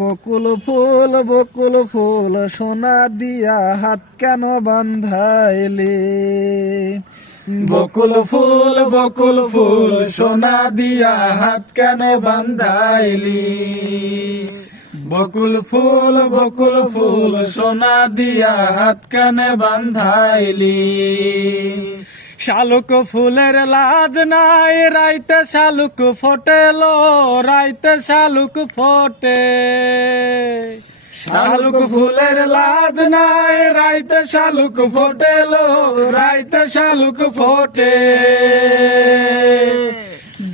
বকুল ফুল সোনা দিয়া হাত কেন বান্ধাইলি। বকুল ফুল সোনা দিয়া হাত কেন বান্ধাইলি। বকুল ফুল সোনা দিয়া হাত কেন বান্ধাইলি। শালুক ফুলের লাজ নাই রাইতে শালুক ফোটেলো, রাইতে শালুক ফোটে। শালুক ফুলের লাজ নাই রাইতে শালুক ফোটেলো, রাইতে শালুক ফোটে।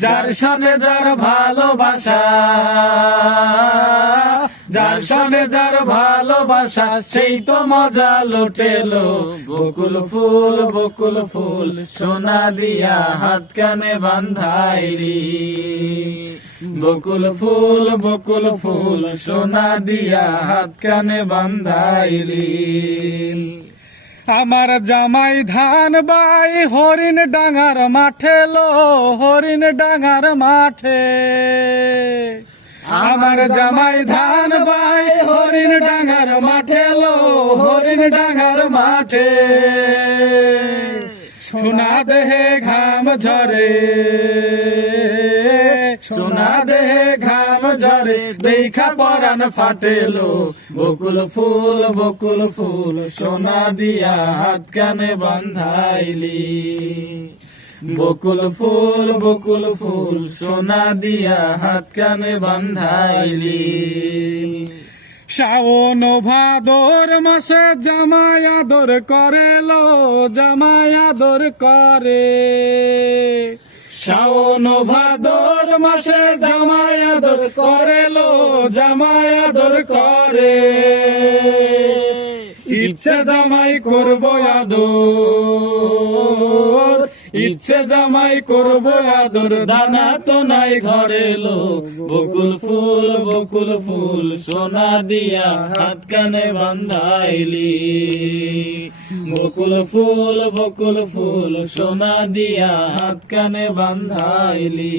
যার সাথে যার ভালোবাসা, যার সাথে যার ভালোবাসা সেই তো মজা লোটেলো। বকুল ফুল সোনা দিয়া হাত কানে বান্ধাইলি। বকুল ফুল সোনা দিয়া হাত কানে বান্ধাইলি। আমার জামাই ধান বাই হরিণ ডাঙার মাঠে লো, হরিণ ডাঙার মাঠে। আমার জামাই ধান বাই হরিণ ডাঙার মাঠে লো, হরিণ ডাঙার মাঠে। সোনা দেহে ঘাম ঝরে, সোনা দেহে ঘাম ঝরে, দেখা পরান ফাটেলো। বকুল ফুল সোনা দিয়া হাত কানে বান্ধাইলি। বকুল ফুল সোনা দিয়া হাত কানে বান্ধাইলি। শাওন ভাদর মাসে জামাই আদর করে লো, জামাই আদর করে। শাওন ভাদর মাসে জামাই আদর করে লো, জামাই আদর করে। ইচ্ছে জামাই করবো আদর, ইচ্ছে জামাই করবো আদর, দানা তো নাই ঘরে লো। বকুল ফুল সোনা দিয়া হাত কানে বান্ধাইলি। বকুল ফুল সোনা দিয়া হাত কানে বান্ধাইলি।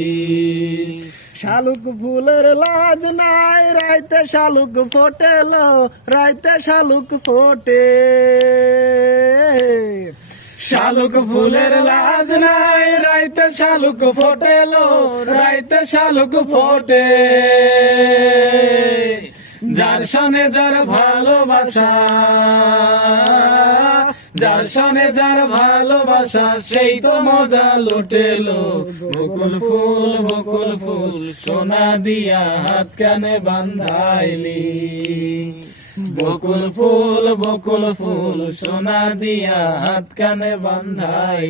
শালুক ফুলের লাজ নাই রাইতে শালুক ফোটেলো, রাইতে শালুক ফোটে। শালুক ফুলের লাজ নাই রাইতে শালুক ফোটেলো, রাইতে শালুক ফোটে। যার সনে যার ভালোবাসা, যার সনে যার ভালোবাসা সেই তো মজা লোটেলো। বকুল ফুল সোনা দিয়া হাত কানে বান্ধাইলি। বকুল ফুল সোনা দিয়া হাত কানে বান্ধাইলি।